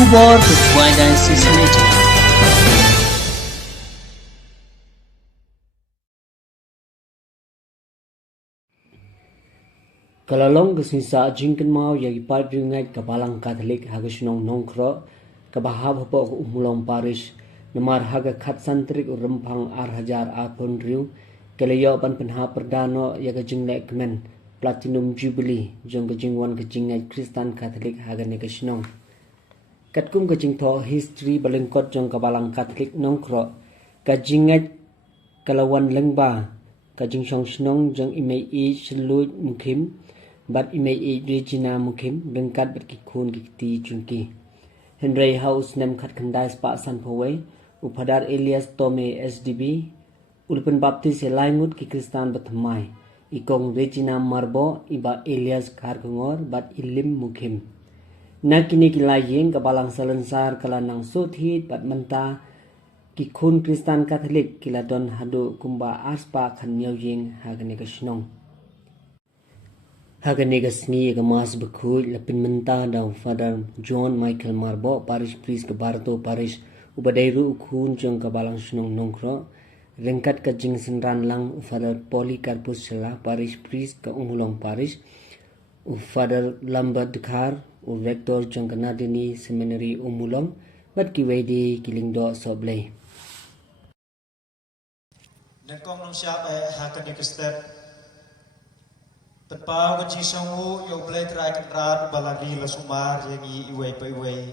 Kubor berkuaidan sesemeja. Kalalong kesisa jingken mau yagi padringat kabalang Katolik hagasnong nongkro kabahab hapok umulong parish namar haga khat santrik rempang hajar apun riu kalayo pan penha perdano yaga jinglek kemen platinum jubilee jong kejingwan kejingat Kristan Katolik haga negasnong katkum kejingtho history balengkot jong kabalang Katolik nongkro kejingat kalawan lengba kajing song snong jong imei selut mukim bat imei Regina mukim bengkat bat kikun kikti jungki Henry House nem khat khandai spa san phawai upadar Elias Tome SDB ulpen baptis laingut ki Kristan batmai ikong Regina Marbo iba Elias Kargongor bat ilim mukim nakini kilayeng kabalang salensar kalanang sothit bat menta kikun Kristan Katolik kiladon hadu kumba aspa khan yawyeng hagane kasnong hagane gasngi gamas bekhu lapin menta daw Father John Michael Marbo parish priest ke Barto parish ubadairu ukhun jong kabalang snong nongkro rengkat ka jing senran lang Father Polycarpus Sela parish priest ke Umulong parish Father Lambert Dekar rector jong Kanadini Seminary Umulong bat kiwedi kilingdo soblay Nengkong nong siap hakani ke step Tepau ke jisongu yo blay try kenrat balari la sumar yangi iway pa iway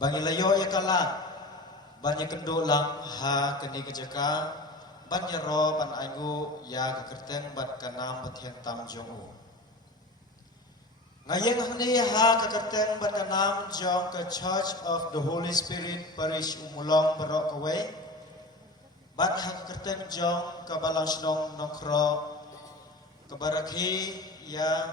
bangilayo ya kala banya kendo lang ha kani ke jaka banya ro ban aingu ya ke kerteng bat kanam bathian tam jongu ngayeng hni ha ke kerteng bat kanam jong ke Church of the Holy Spirit parish Umulong barok kawai bat ha ke kerteng jong ke balang snong nokro kebarakhi ya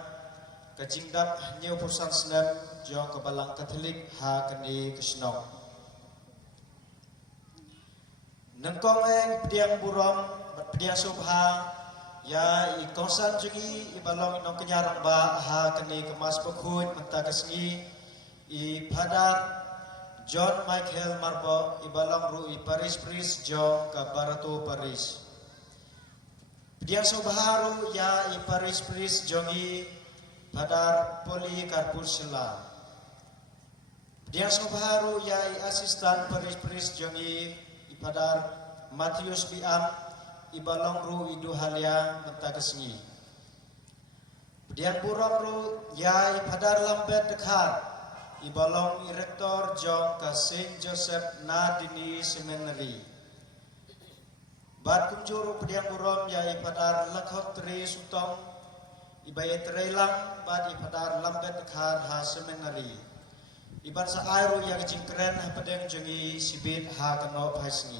kajingdap new pusan snap jong kebalang Katolik ha kani kesnong nengkong pediang burom pediang subha ya ikonsan jugi ibalong inong kenyarang ba ha kani kemas pekhuj menta kesngi i padar John Michael Marbo ibalong ru i parish priest jong ke Barato parish Dia sobaharu ya i parish priest jongi padar Polycarpus Sela. Dia sobaharu ya i asistan parish priest jongi i padar Matius Biam i balong ru idu halia mentagesngi. Dia burong ru ya i padar Lambert Dekar i balong i rektor jong ka Saint Joseph Nadini Seminary. Bat kunjuru pediang burom ya ipadar lakhot tri sutong ibaye trelang bat ipadar Lambert Dekar ha seminary iban sa airu ya jingkren ha pedeng jengi sibit ha kano phasngi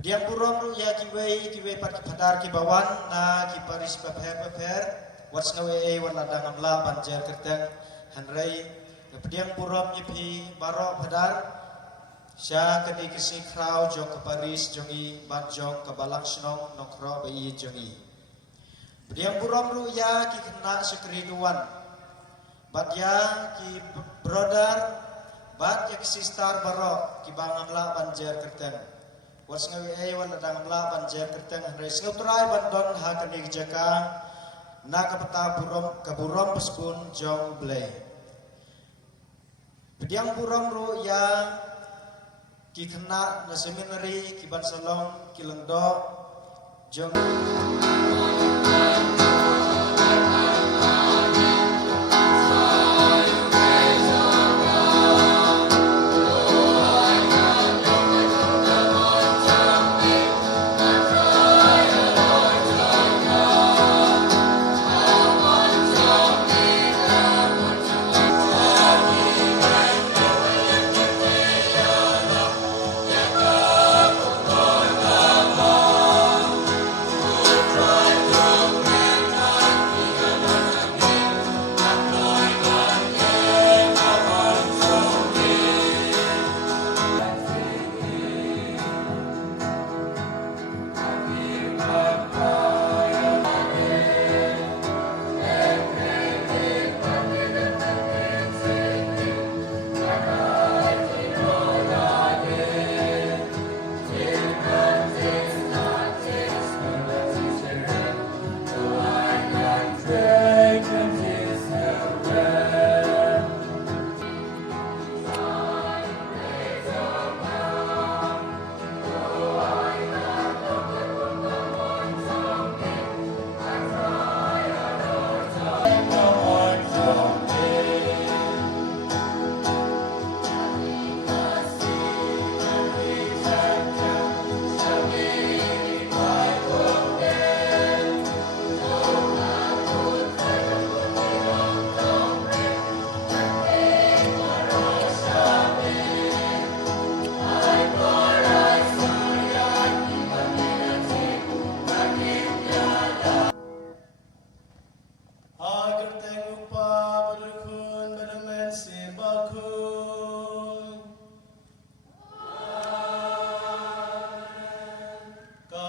pediang burom ya kiwe pat ipadar ki bawan na ki paris paper wats nawe wan ladang amla banjer kerteng hanrei pediang burom yipi baro padar Sya kini kisi krau jong ke Paris jongi bat jong ke balang snong nokro bayi jongi. Bediang burom ru ya ki kena sekeriduan. Bat ya ki brother bat ya ki sister barok ki bangamla banjer kerteng. Was ngawi wan ladangla banjer kerteng res ngutrai bandon ha kini jaka na kapeta burom ke burom peskun jong blay. Bediang burom ru ya ki kena na seminary ki ban salong ki lengdo jong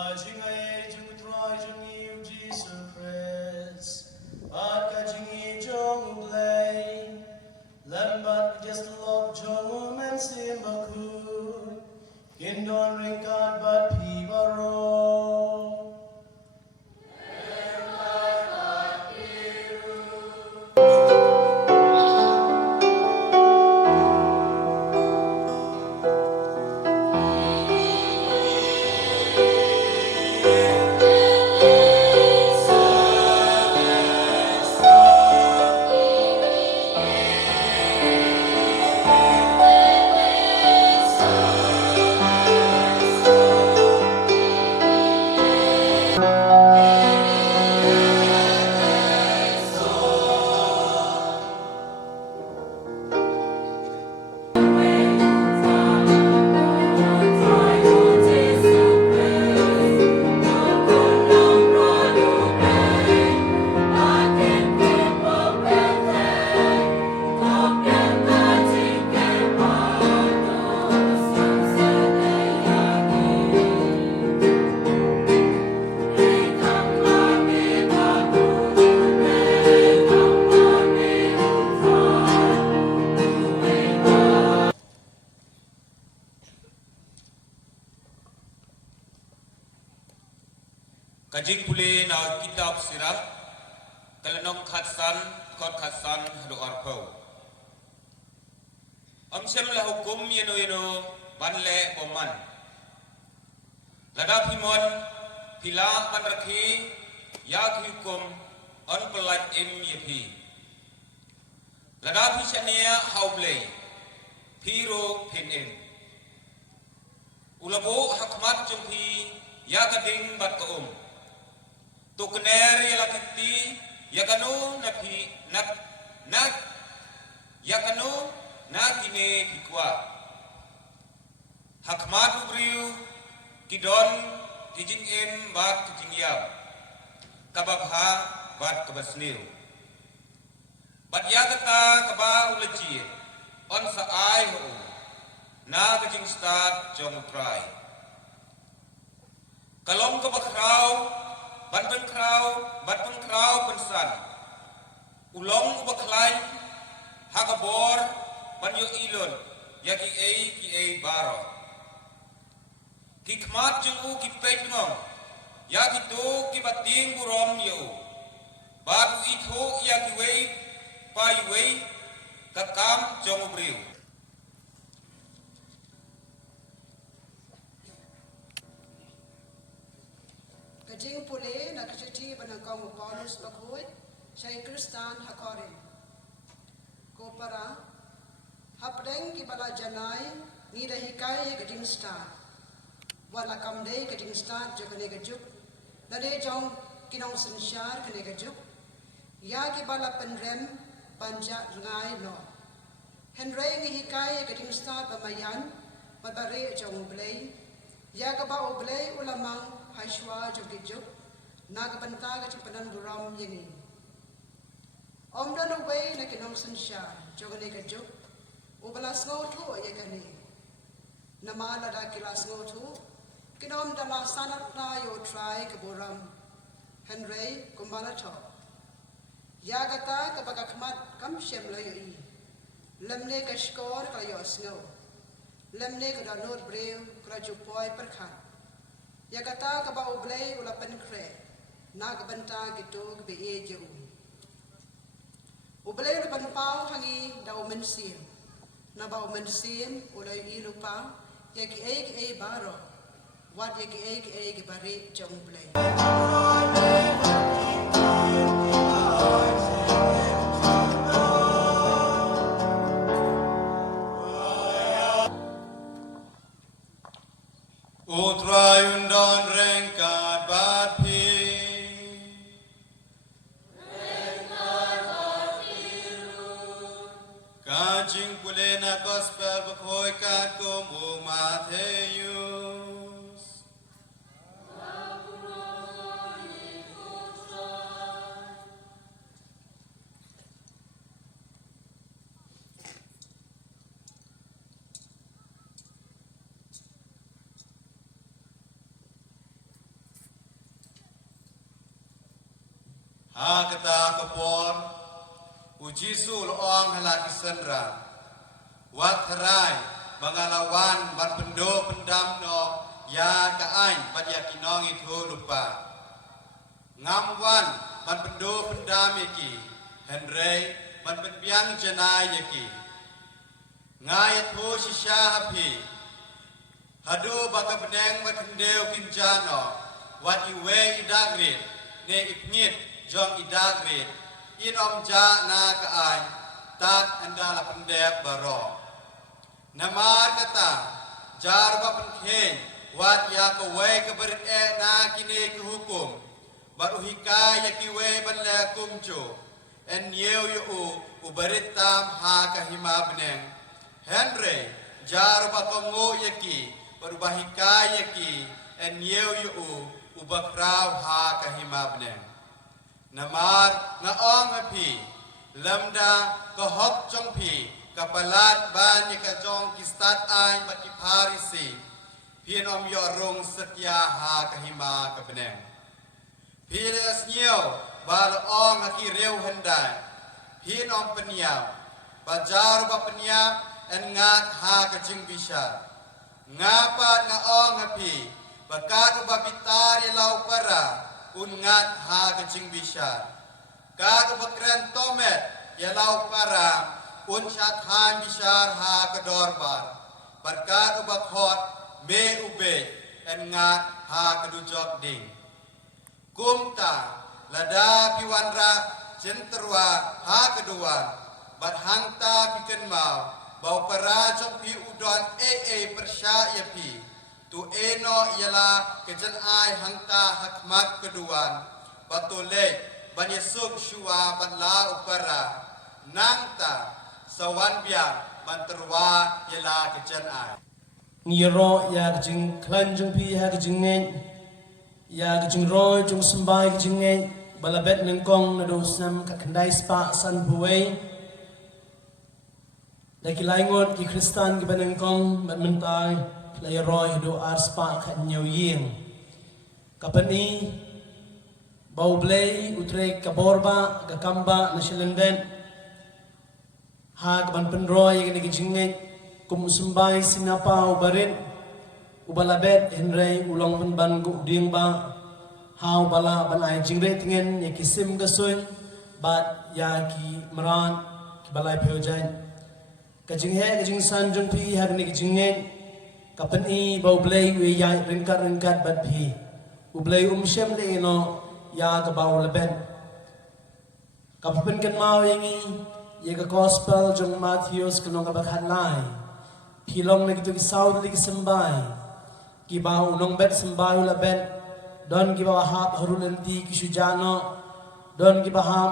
Kajing ay jung troy jung yu Jesus Christ. At kajing i jung blay. Lambat just love jung men sim bakut. Kindon ringkat bat pi baro. Kajing puli na kitab sirah kalanong khatsan kot khatsan hadu arpau. Amsyam la hukum yeno banle poman. Lada pimon pila panrakhi yak hukum on pelat yepi. Lada pisania haublei piro pinin. Ulabo hakmat jumpi yakading bat kaum. Tukner yalakiti yakanu napi nak yakanu nakine pikwa hakmat ubriu kidon kijing em bat kijing yam kababha bat kabasniu bat yakata kaba ulaji on sa ai ho na kijing start jong try kalong kabakrau bat pengkrau pensan ulong baklai hakabor banyo ilon yaki ei baro kikmat jungu kipet nong yaki to kibating burom yo baru itho yaki wei pai wei kakam jong briu Kajing puli na kajiti banagkong Paulus Bakhuit, siya'y Kristan hakorin. Kopara, hapdeng kibala janay, nida hikay kajing star. Wala kamday kajing star jo kanigajuk, nade jong kinong sensyar kanigajuk, ya kibala penrem panja ngay no. Henry ni hikay kajing star bamayan, mabari jong blay, ya kaba oblay ulamang Haishwa jogijuk nagabanta ka panan buram yini om dan away na kinong sensya jogani ka juk ubalas ngotu yagani namala da kilas ngotu kinom dala sanat na yo try ka buram Henry kumbalato yagata ka bagakmat kam shem layo i lemne ka skor ka yo snow lemne ka danot brew ka jupoy perkhan Yakata kaba oblay ula penkre nagbanta gitu kbe eje oblay ula panpau hangi daw mensim na baw mensim ula ilupa yaki eg baro wat yaki eg bare jong oblay Utrayundon rengkat bat pi Kajing pulena gospel bakhoy kat kumu Mateus ha kata kapor uji sul ong halaki senra wat harai mangalawan ban pendo pendam no ya kain ban yakinong itu lupa ngamwan ban pendo pendam iki henrei ban penbiang jenai iki ngayat ho sisya hapi hadu baka beneng bat hendeu kinjano wat iwe idagrit ne ipngit jong idagrit inom ja na kain tat andala pendep baro namar kata jar ba penkheng wat ya kawe keberit na kini ke hukum baru hika ya kiwe ban la kumjo en yeu yu ubarit tam ha kahima beneng henry jar ba kongo yaki baru bahika yaki en yeu yu ubakrau ha kahima beneng namar ngaong api lamda kohop jong pi kapalat ban yakajong kistat ain bati parisi pinom yo rong setia ha kahima kabeneng pilas nyau bal ong aki reu hendai pinom peniau bajar ba peniau en ngat ha kajing bisa ngapa ngaong api bakat ba bitari lau para ungat ha kajing bisa kadu bakren tomet ya lau para unsat han bisar ha kedorbar berkat ubakhot me ube en ngat ha kedujok ding kumta lada piwanra jenterwa ha kedua bat hangta piken mau bau parajong pi udon persya ya pi tu eno ialah kejen ai hangta hakmat keduan batule ban yesuk shua ban la upara nangta sawan biar manterwa yela kejan ai ngiro ya kejing klan jung pi ha kejing ngai ya kejing roy jung sembai kejing ngai balabet nengkong na do sam ka kendai spa san buai lagi laingot ki kristan ki banengkong ban mentai lay roy do ar spa ka nyau ying kapani bau blei utre kaborba ka kamba na silenden ha ban penroy yang ni jinget kum sumbai sinapa ubarin ubalabet henrei ulong ban gu ding ba ha bala ban ai jingre tingen ya kisim gasoy bat ya ki maran ki balai pyojan kajing he kajing san jung pi ha ni jinget kapani bau blei we ya ringkat bat pi ublei shem le no ya ka bau leben kapen kan mau yangi ye ka gospel jong Matthews kanong ka bakhanai pilong na gitu ki saud li sembai ki bau nong bet sembai leben don ki bau hap harunanti ki sujano don ki baham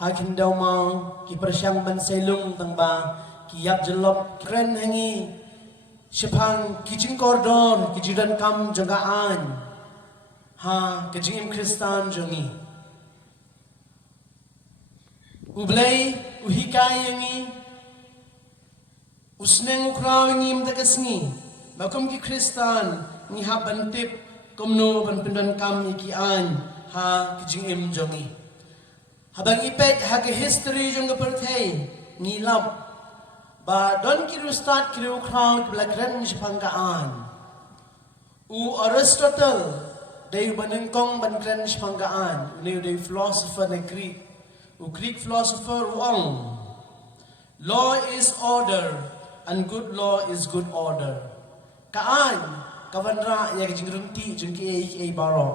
hakin daw mau ki persyang ban selung tang ba ki yap jelop kren hangi shepang ki jing kordon ki jidan kam jangaan ha kajing kristan jongi ublay uhikay yangi usneng ukraw yangi mdagasngi bakum ki kristan ni haban tip kumno ban pindan kam ki an ha kajing im jongi habang ipet ha ke history jong perthei ni lab ba don ki start ki ukraw ki blakran ni pangkaan u Aristotle they banengkong ban kren panggaan ni they philosopher na Greek u Greek philosopher wong law is order and good law is good order kaan kavanra ya jingrunti jungki ai baro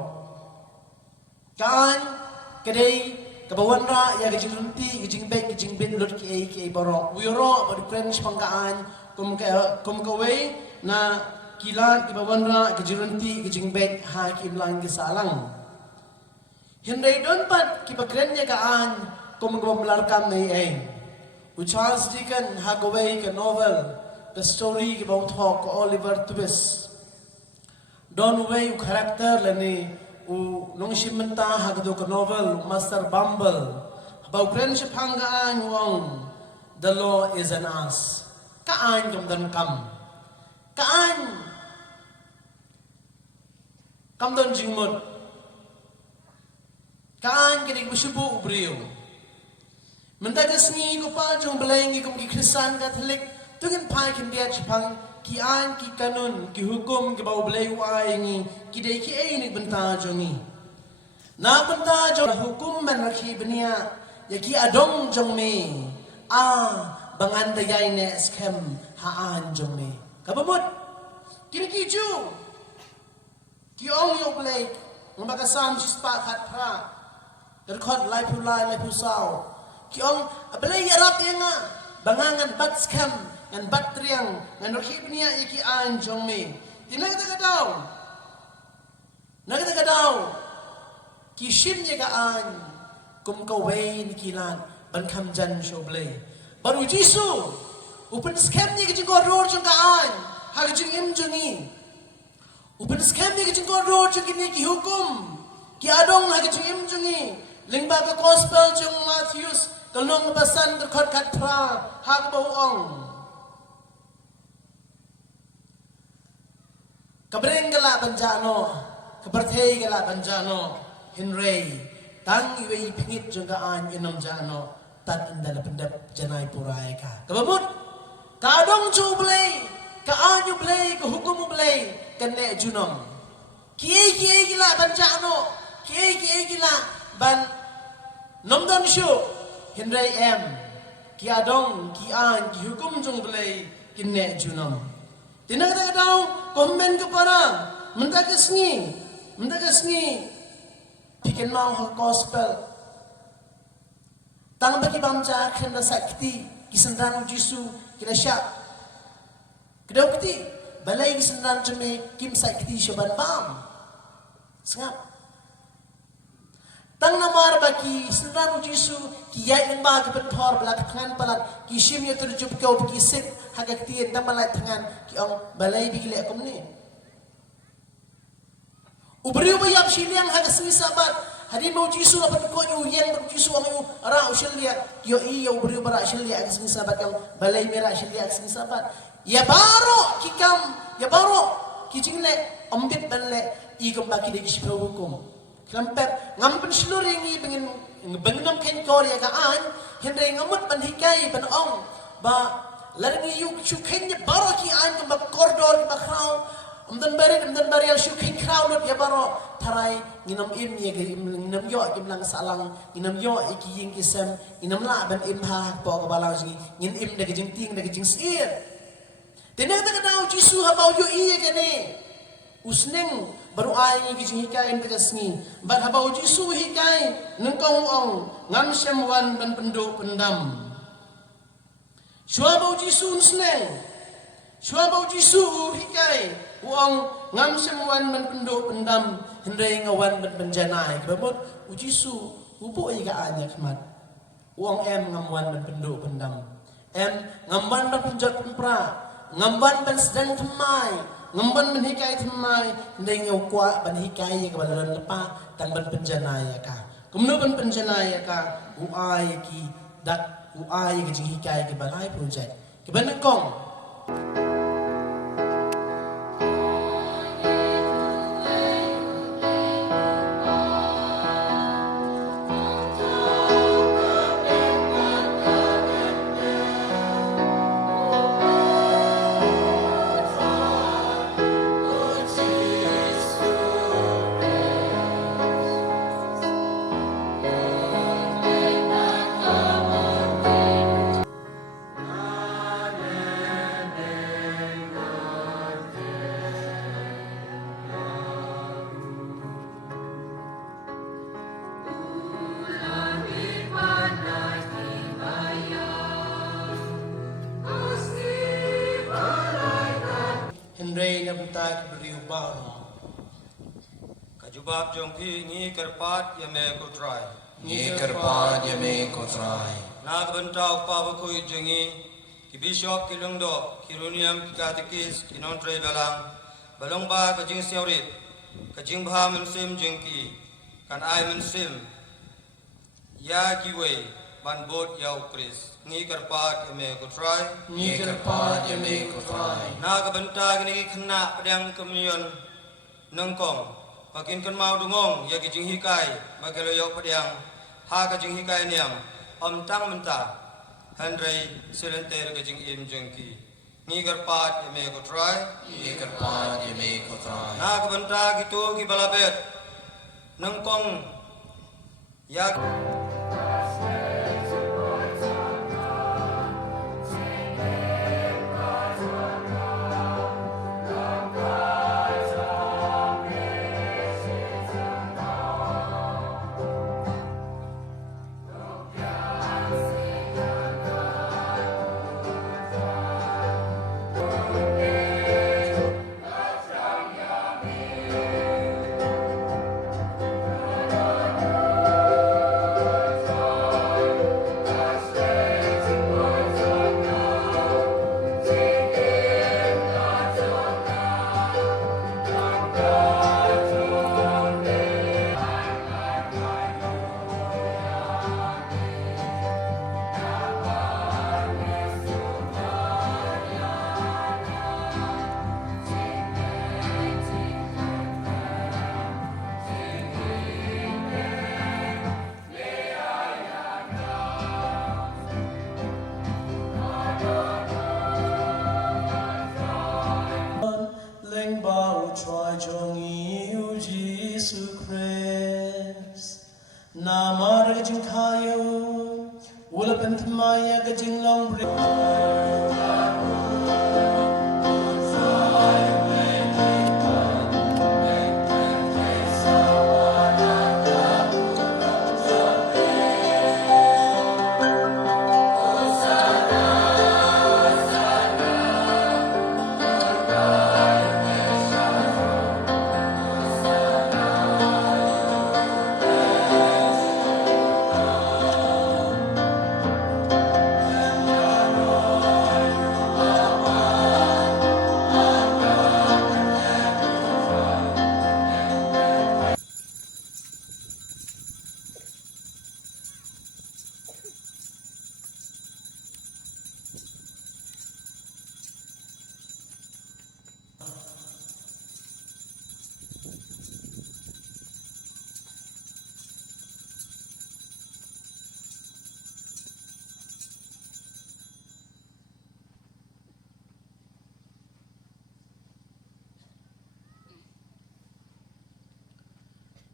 kaan kadai kabawanra ya jingrunti jingbet lut ki ai baro wiro ban kren panggaan kum kawe na kilan ibawanra kejiranti kejingbet ha kimlan kesalang hindai don pat kipakrenya kaan kum melarkam nei ai u Charles Dickens ha gowei ke novel the story about talk Oliver Twist don way u character lani u nong shimenta ha gado ke novel Master Bumble about kren shaphangaan wong the law is an us kaan dan kam kaan kam don jingmut kaan kini bersyubu beriu. Mentagas ni ko pa jong belengi ko ki Kristen Katolik tungin pai kin dia Jepang ki an ki kanun ki hukum ki bau belai wai ni ki dei ki ai ni benta jong ni. Na benta jong hukum man rakhi benia ya ki adong jong me bangan dayai ne skem haan jong me. Kabamut kini ki ju ki ong yo belai ngabakasam sispa khat pra terkhot lai pu sao ki ong belai yarap yenga bangangan bat skam ngan bat triang ngan rohibnia iki an jong me tinagata kadau ki shin ye ga an kum ko wein ki lan ban kham jan sho blai baru jisu upen skam ni ki ko ro jong ka an ha ki im jong ni upen skam ni ki ko ro jong ki hukum ki adong ha ki im jong ni lingba ka gospel jong Matthews kalong basan terkhot kat pra hak bau ong kabreng gala banjano kabarthei gala banjano hinrei tang iwei pingit jong aan inom jano tat indala pendap janai purai ka kabamut kadong chu blei ka anyu blei ka hukum blei kenne junom kiai gila banjano kiai gila ban nomdon shu Hinrai ki adong ki an ki hukum jong belai kinne junam. Tina kata kadau komen ke para mentakas ni pikin mau hal gospel. Tang bagi bamja kena sakti kisendran Jisu kena syak. Kedau kiti balai kisendran jeme kim sakti syaban bam. Sengap. Tang namar bagi sendran Jisu ki yai lemba ke bentor belak tangan palat ki shim yo terjup kau bagi sik hagak tien damalai tangan ki ong balai bigile akom ni uberiu bayam shiliang hagak sini sabat hari mau Jisu apa ko yu yang ber Jisu ang yu ara ushilia yo i yo uberiu bara shilia hagak sini sabat yang balai merah shilia hagak sini sabat ya baro ki jingle ombit banle i kembaki de kisipro hukum Lampet ngampen seluruh pengen bengnam ken Korea kaan henry ngamut banhikai banong ba larang yu shuken baro ki an ba koridor ba kraw amdan bari al shuken kraw lut ya baro tarai nginam im ye nginam yo kimlang salang nginam yo iki ying kisem nginam la ban im ha po ka balang si ngin im de jing ting de jing sir tenang ta kadau Jisu ha bau yo iye kene usneng baru ai ki hikai bekas ni bat habau Jisu hikai nengkong ong ngam syam wan ban penduk pendam shua bau Jisu sneng shua bau Jisu hikai uong ngam syam wan ban penduk pendam hendai ngawan ban penjanai babot Jisu ubu iga anya khmat uong ngam wan ban penduk pendam ngamban ban penjat pempra ngamban ban sedang temai ngamban menhikai temai ndeng kwa banhikai ke balaran lepa tang ban penjanaya ka kumno ban penjanaya ka uai ki dak uai ke jinghikai ke balai project ke banakong Henry na buntag beriu baro Kajubab jong pi ngi kerpat yame ko try. Ngi kerpat yame ko try. Na bentau pa bakui jengi ki bishop ki lungdo ki runiam ki katekis ki non tray balong ba ka jing siawrit ka jing bha men sim jingki kan ai men sim ya ki we ban bot yau kris ngi kerpat yame ko try. Ngi kerpat yame ko try. Na ka bentag ni khna padang komyon nengkong makin kan mau dungong ya kijing hikai magaloyo padiang ha kijing hikai niam om tang menta handrai silenter kijing im jengki ngigar pat yame ko try Iker pan yame ko try. na kabanta gitu ki balabet nangkong ya Leng bao try jong you Jesus Christ. Namar gajing kayo. Wala pentamaya gajing long bridge.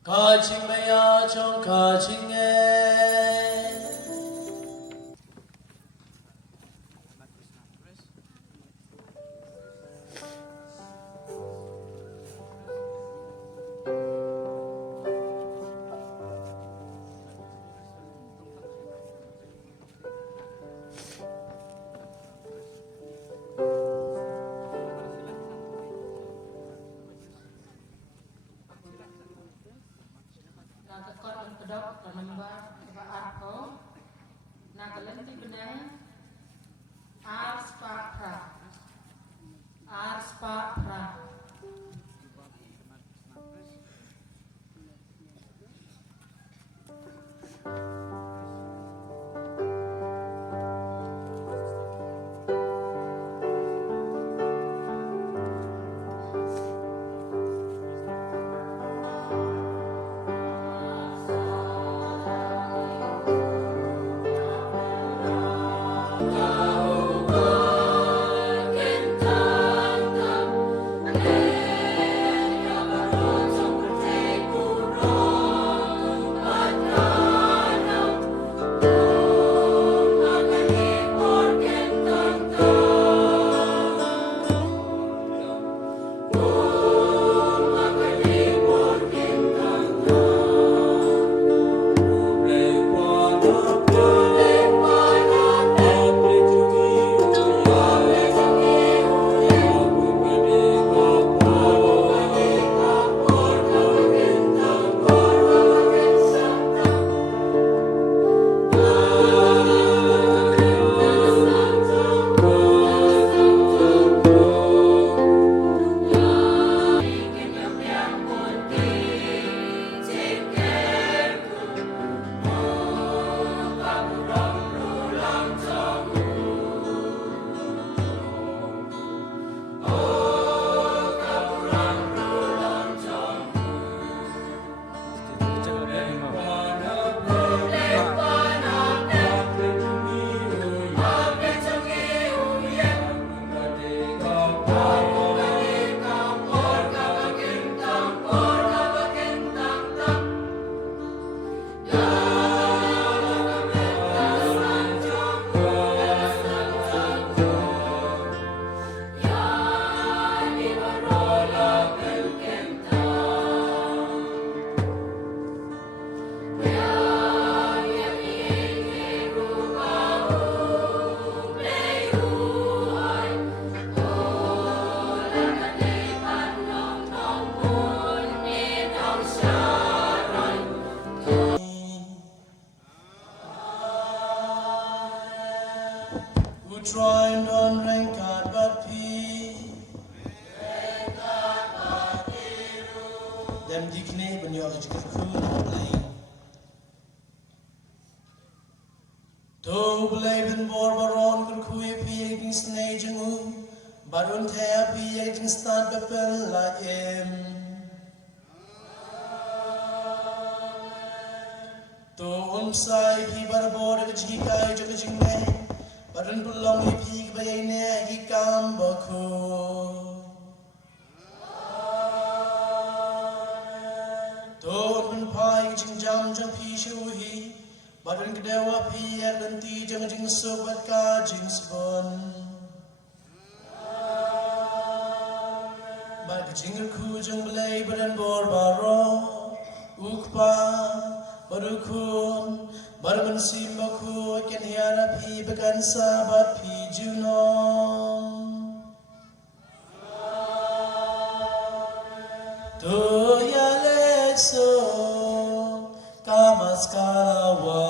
Kajing maya jong kajing Nagkakot kedok penembak iba arko nagalenti benang ars pakra try and on rank God but P. Dem dikne ben yo ajik ku play. To believe borbaron kur kui pi ing snage ngu barun thea pi ing start bepel la em. To sai pi barbor ji kai jog jingne barun pulong pi bai ne hi kam bakho. Tôn pai jing jam jang pi shu hi badan kedewa pi lanti jang jing sobat ka jing spon bad jing ku jang belai badan bor baro ukpa barukun barman simba ku ken hiara pi bekan sabat pi junon to ya so kamaskara wa